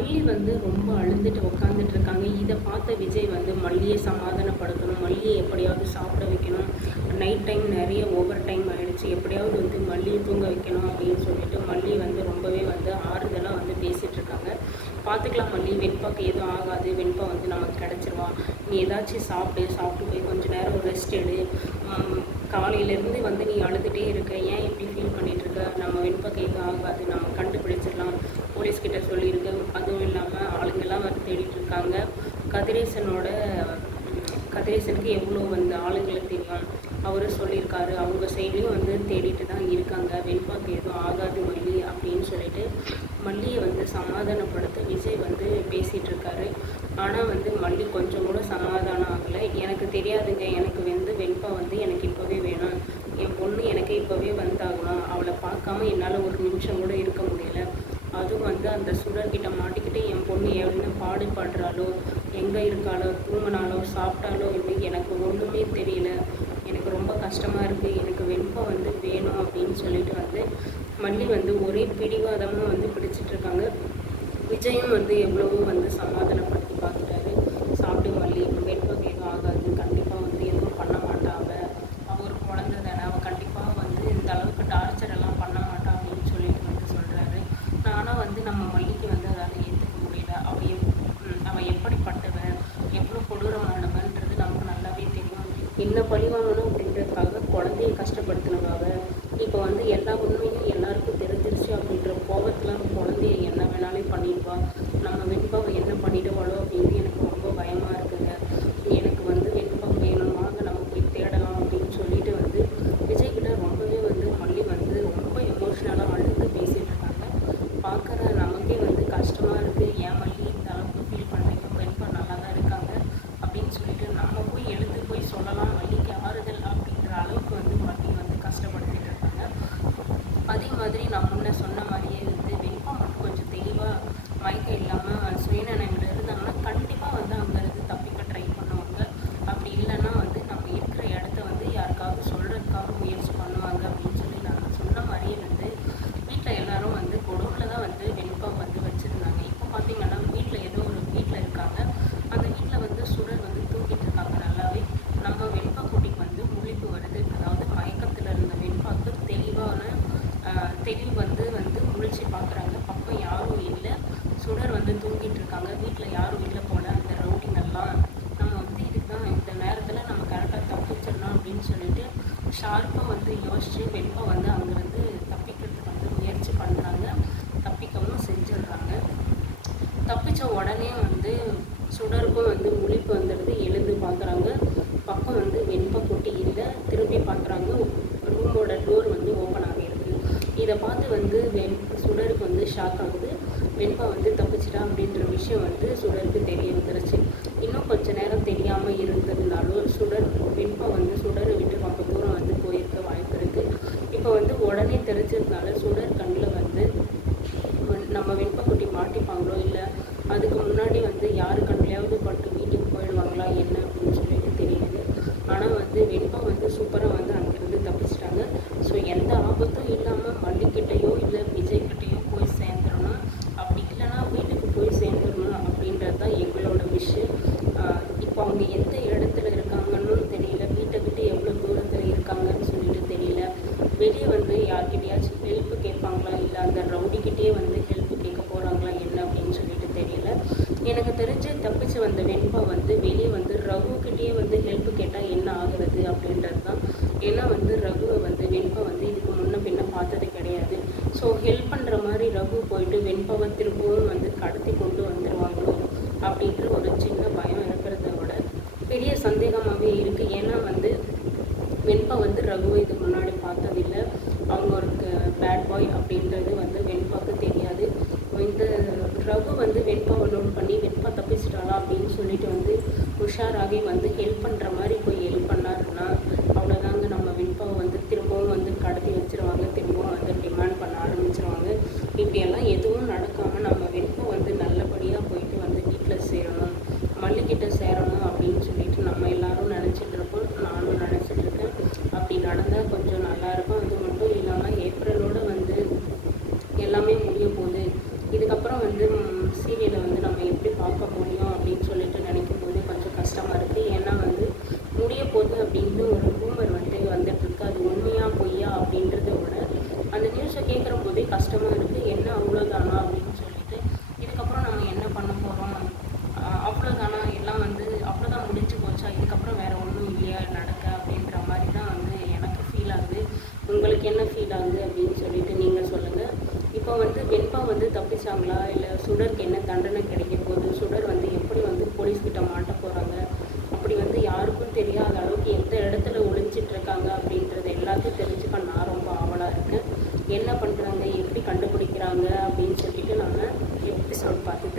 மல்லி வந்து ரொம்ப அழுந்துட்டு உட்காந்துட்டு இருக்காங்க. இதை பார்த்த விஜய் வந்து மல்லியை சமாதானப்படுத்தணும், மல்லியை எப்படியாவது சாப்பிட வைக்கணும், நைட் டைம் நிறைய ஓவர் டைம் ஆகிடுச்சு, எப்படியாவது வந்து மல்லியை தூங்க வைக்கணும் அப்படின்னு சொல்லிட்டு மல்லி வந்து ரொம்பவே வந்து ஆறுதலாக வந்து பேசிகிட்டு இருக்காங்க. பார்த்துக்கலாம் மல்லி, வெண்பாக்கு எதுவும் ஆகாது, வெண்பா வந்து நமக்கு கிடச்சிருவான், நீ ஏதாச்சும் சாப்பிட்டு போய் கொஞ்சம் நேரம் ரெஸ்ட் எடு, காலையிலேருந்து வந்து நீ அழுதுகிட்டே இருக்க, ஏன் இப்படி ஃபீல் பண்ணிகிட்ருக்க, நம்ம வெண்பாக்கு எதுவும் ஆகாது, நம்ம கண்டுபிடிச்சிடலாம், போலீஸ்கிட்ட சொல்லியிருக்கு. அதுவும் இல்லாமல் ஆளுங்கள்லாம் வந்து தேடிட்டு இருக்காங்க. கதிரேசனுக்கு எவ்வளோ வந்து ஆளுங்களை தெரியும், அவரும் சொல்லியிருக்காரு, அவங்க சைட்லேயும் வந்து தேடிட்டு தான் இருக்காங்க, வெண்பாக்கு எதுவும் ஆகாது மல்லி அப்படின்னு சொல்லிட்டு மல்லியை வந்து சமாதானப்படுத்த விஜய் வந்து பேசிகிட்டு இருக்காரு. ஆனால் வந்து மல்லி கொஞ்சம் கூட சமாதானம் ஆகலை. எனக்கு தெரியாதுங்க, எனக்கு வந்து வெண்பா வந்து எனக்கு இப்போவே வேணும், என் பொண்ணு எனக்கு இப்போவே வந்தாகணும், அவளை பார்க்காம என்னால் ஒரு நிமிஷம் கூட இருக்க முடியல, அதுவும் வந்து அந்த சுடர்கிட்ட மாட்டிக்கிட்டு என் பொண்ணு என்ன பாடுபடுறாளோ, எங்கே இருக்காளோ, தூங்கினாலோ சாப்பிட்டாலோ இல்லை, எனக்கு ஒன்றுமே தெரியல, எனக்கு ரொம்ப கஷ்டமாக இருக்குது, எனக்கு வெண்பா வந்து வேணும் அப்படின்னு சொல்லிட்டு வந்து மல்லி வந்து ஒரே பிடிவாதமாக வந்து பிடிச்சிட்ருக்காங்க. விஜயும் வந்து எவ்வளவோ வந்து சமாதானப்படுத்தி பார்த்துட்டாரு. சாப்பிட்டு மல்லி, வெண்பாக்கு எதுவும் ஆகாது, கண்டிப்பாக வந்து எதுவும் பண்ண மாட்டாங்க, அவள் ஒரு குழந்தை தானே, அவள் கண்டிப்பாக வந்து இந்த அளவுக்கு டார்ச்சர் எல்லாம் பண்ண மாட்டான் அப்படின்னு சொல்லிட்டு வந்து சொல்கிறாரு. ஆனால் வந்து நம்ம மல்லிக்கு வந்து அதால் ஏற்றுக்க முடியல. அவள் எப்படிப்பட்டவன், எவ்வளோ கொடூரமானவன்றது நமக்கு நல்லாவே தெரியும். என்ன பழிவாங்கணும் அப்படின்றதுக்காக குழந்தைய கஷ்டப்படுத்தினவாக இப்போ வந்து எல்லா உண்மையும் எல்லாருக்கும் தெரிஞ்சிருச்சு அப்படின்ற கோபத்தில் குழந்தைய என்ன வேணாலும் பண்ணிடுவா. நம்ம வெண்பாவை என்ன பண்ணிடுவாளோ அப்படின்னு எனக்கு ரொம்ப பயமாக இருக்குங்க. எனக்கு வந்து வெண்பா வேணும், வாங்க நம்ம போய் தேடலாம் அப்படின்னு சொல்லிட்டு வந்து விஜய்கிட்ட ரொம்பவே வந்து மல்லி வந்து ரொம்ப எமோஷ்னலாக அழுது பேசிகிட்டு இருக்காங்க. பார்க்குற நமக்கே வந்து கஷ்டமாக இருக்குது. ஏன் மல்லி இந்த அளவுக்கு ஃபீல் பண்ணுறீங்க, வெண்பா நல்லா தான் இருக்காங்க அப்படின்னு சொல்லிட்டு நம்ம போய் எழுந்து போய் சொல்லலாம், மல்லிக்கு ஆறுதல் அப்படின்ற அளவுக்கு வந்து மல்லி வந்து கஷ்டப்படுத்திட்டு இருக்காங்க. அதே மாதிரி நான் முன்ன சொன்ன மாதிரியே வந்து வெண்பா மட்டும் கொஞ்சம் தெளிவாக மயக்கம் இல்லாமல் சுயநினைவில் இருந்தாங்கன்னா கண்டிப்பாக வந்து அங்கேருந்து தப்பிக்க ட்ரை பண்ணுவாங்க. அப்படி இல்லைன்னா வந்து நம்ம இருக்கிற இடத்த வந்து யாருக்காவது சொல்கிறதுக்காக முயற்சி பண்ணுவாங்க அப்படின்னு சொல்லி நான் சொன்ன மாதிரியே வந்து வீட்டில் எல்லாரும் வந்து கொடுவில் தான் வந்து வெண்பா வந்து வச்சுருந்தாங்க. இப்போ பார்த்தீங்கன்னா வீட்டில் ஏதோ ஒரு வீட்டில் இருக்காங்க. அந்த வீட்டில் வந்து சுடர் வந்து தூக்கிட்டு இருக்காங்க நல்லாவே. நம்ம வெண்பா குட்டிக்கு வந்து முழிப்பு வருது, அதாவது மயக்கத்தில் இருந்த வெண்பாவுக்கு தெளிவு வந்து முழிச்சு பார்க்குறாங்க. பக்கம் யாரும் இல்லை, சுடர் வந்து தூங்கிட்டு இருக்காங்க. வீட்டில் யாரும் இல்லை போல, அந்த ரவுடிங்கெல்லாம் நம்ம வந்து இதுக்கு தான் இந்த நேரத்தில் நம்ம கரெக்டாக தப்பிச்சிடலாம் அப்படின்னு சொல்லிட்டு ஷார்ப்பாக வந்து யோசித்து வெண்பா வந்து அங்கேருந்து தப்பிக்கிறதுக்கு வந்து முயற்சி பண்ணுறாங்க. தப்பிக்கவும் செஞ்சிடுறாங்க. தப்பித்த உடனே வந்து சுடருக்கும் வந்து முழிப்பு வந்துடுது. எழுந்து பார்க்குறாங்க, பக்கம் வந்து வெண்பா குட்டி இல்லை. திரும்பி பார்க்குறாங்க, ரூமோட டோர் வந்து ஓப்பன் ஆகிருக்கு. இதை பார்த்து வந்து சுடருக்கு வந்து ஷாக் ஆகுது. வெண்பா வந்து தப்பிச்சிட்டா அப்படின்ற விஷயம் வந்து சுடருக்கு தெரிய வந்துருச்சு. இன்னும் கொஞ்ச நேரம் தெரியாமல் இருந்திருந்தாலும் வெண்பா வந்து சுடரை விட்டு ரொம்ப தூரம் வந்து போயிருக்க வாய்ப்பு இருக்குது. இப்போ வந்து உடனே தெரிஞ்சதுனால சுடர் கண்ணில் வந்து நம்ம வெண்பா குட்டி மாட்டிப்பாங்களோ, இல்லை அதுக்கு முன்னாடி வந்து யாரு கண்ணிலையாவது பட்டு வீட்டுக்கு போயிடுவாங்களா என்ன அப்படின்னு சொல்லிட்டு தெரியுது. ஆனால் வந்து வெண்பா வந்து சூப்பராக வந்து அங்கேருந்து தப்பிச்சிட்டாங்க. ஸோ எந்த ஆபத்தும் இல்லாமல் மல்லிக்கிட்டையோ இல்லை விஜய்கிட்டையோ போய் சேர்ந்துடணும், அப்படி இல்லைன்னா வீட்டுக்கு போய் சேர்ந்துடணும் அப்படின்றது தான் எங்களோட விஷயம். இப்போ அவங்க எந்த இடத்துல இருக்காங்கன்னு தெரியல, வீட்டை விட்டு எவ்வளோ தூரத்தில் இருக்காங்கன்னு சொல்லிட்டு தெரியல. வெளியே வந்து யார்கிட்டையாச்சும் ஹெல்ப்பு கேட்பாங்களா, இல்லை அந்த ரவுடிக்கிட்டே வந்து ஹெல்ப்பு கேட்க போகிறாங்களா என்ன அப்படின்னு சொல்லிட்டு தெரியல. எனக்கு தெரிஞ்சு தப்பிச்சு வந்த வெண்பா வந்து வெளியே வந்து ரகுக்கிட்டேயே வந்து ஹெல்ப்பு கேட்டால் என்ன ஆகுறது அப்படின்றது தான். ஏன்னா வந்து ரகுவை வந்து வெண்பா வந்து இதுக்கு முன்ன பின்ன பார்த்தது கிடையாது. ஸோ ஹெல்ப் பண்ணுற மாதிரி ரகு போயிட்டு வெண்பாவை திரும்பவும் வந்து கடத்தி கொண்டு வந்துடுவாங்களோ அப்படின்ற ஒரு சின்ன பயம் இருக்கிறத விட பெரிய சந்தேகமாகவே இருக்குது. ஏன்னா வந்து வெண்பா வந்து ரகுவை இதுக்கு முன்னாடி பார்த்ததில்லை. அவங்க ஒரு பேட் பாய் அப்படின்றது வந்து வெண்பாவுக்கு தெரியாது. இந்த ரகு வந்து வெண்பாவை நோட் பண்ணி வெண்பா தப்பிச்சிட்டாளா அப்படின்னு சொல்லிட்டு வந்து உஷாராகி வந்து ஹெல்ப் பண்ணுற மாதிரி போய் ஹெல்ப் பண்ணாருன்னா அவ்வளோதாங்க, நம்ம வெண்பாவை வந்து திரும்பவும் வந்து கடத்தி வச்சுருவாங்க, திரும்பவும் வந்து டிமாண்ட் பண்ண ஆரம்பிச்சிருவாங்க. இப்படியெல்லாம் எதுவும் நடக்காமல் நம்ம வெண்பா வந்து நல்லபடியாக போயிட்டு வந்து வீட்டில் சேரணும், மல்லிக்கிட்ட சேரணும் அப்படின்னு சொல்லிட்டு நம்ம எல்லாரும் நினச்சிட்டு இருப்போம். நானும் நினச்சிட்டு இருக்கேன். அப்படி நடந்தால் கொஞ்சம் நல்லாயிருக்கும். அது மட்டும் இல்லாமல் ஏப்ரலோடு வந்து எல்லாமே முடிய போகுது. இதுக்கப்புறம் வந்து வந்து சீரியலை வந்து நம்ம எப்படி பார்க்க முடியும் அப்படின்னு சொல்லிட்டு நினைக்கும் போது கொஞ்சம் கஷ்டமாக இருக்குது. ஏன்னா வந்து முடிய போகுது அப்படின்ட்டு ஒரு ரூமர் வந்துட்டுருக்கு. அது உண்மையா பொய்யா அப்படின்றத விட அந்த நியூஸை கேட்குற போதே கஷ்டமாக இருக்குது. என்ன அவ்வளோதானா அப்படின்னு சொல்லிட்டு இதுக்கப்புறம் நம்ம என்ன பண்ண போகிறோம், அவ்வளோதானா, எல்லாம் வந்து அவ்வளோதான் முடிஞ்சு போச்சா, இதுக்கப்புறம் வேறு ஒன்றும் இல்லையா நடக்க அப்படின்ற மாதிரி தான் வந்து எனக்கு ஃபீல் ஆகுது. உங்களுக்கு என்ன ஃபீல் ஆகுது அப்படின்னு சொல்லிட்டு நீங்கள் சொல்லுங்கள். இப்போ வந்து வெண்பா வந்து தப்பிச்சாங்களா, இல்லை சுடருக்கு என்ன தண்டனை கிடைக்க போகுது, சுடர் வந்து எப்படி வந்து போலீஸ்கிட்ட மாட்ட போகிறாங்க, அப்படி வந்து யாருக்கும் தெரியாத அளவுக்கு எந்த இடத்துல ஒளிஞ்சிட்டு இருக்காங்க அப்படின்றது எல்லாத்தையும் தெரிஞ்சுக்க நான் ரொம்ப ஆவலாக இருக்கேன். என்ன பண்ணுறாங்க, எப்படி கண்டுபிடிக்கிறாங்க அப்படின்னு சொல்லிட்டு நான் எபிசோட் பார்த்து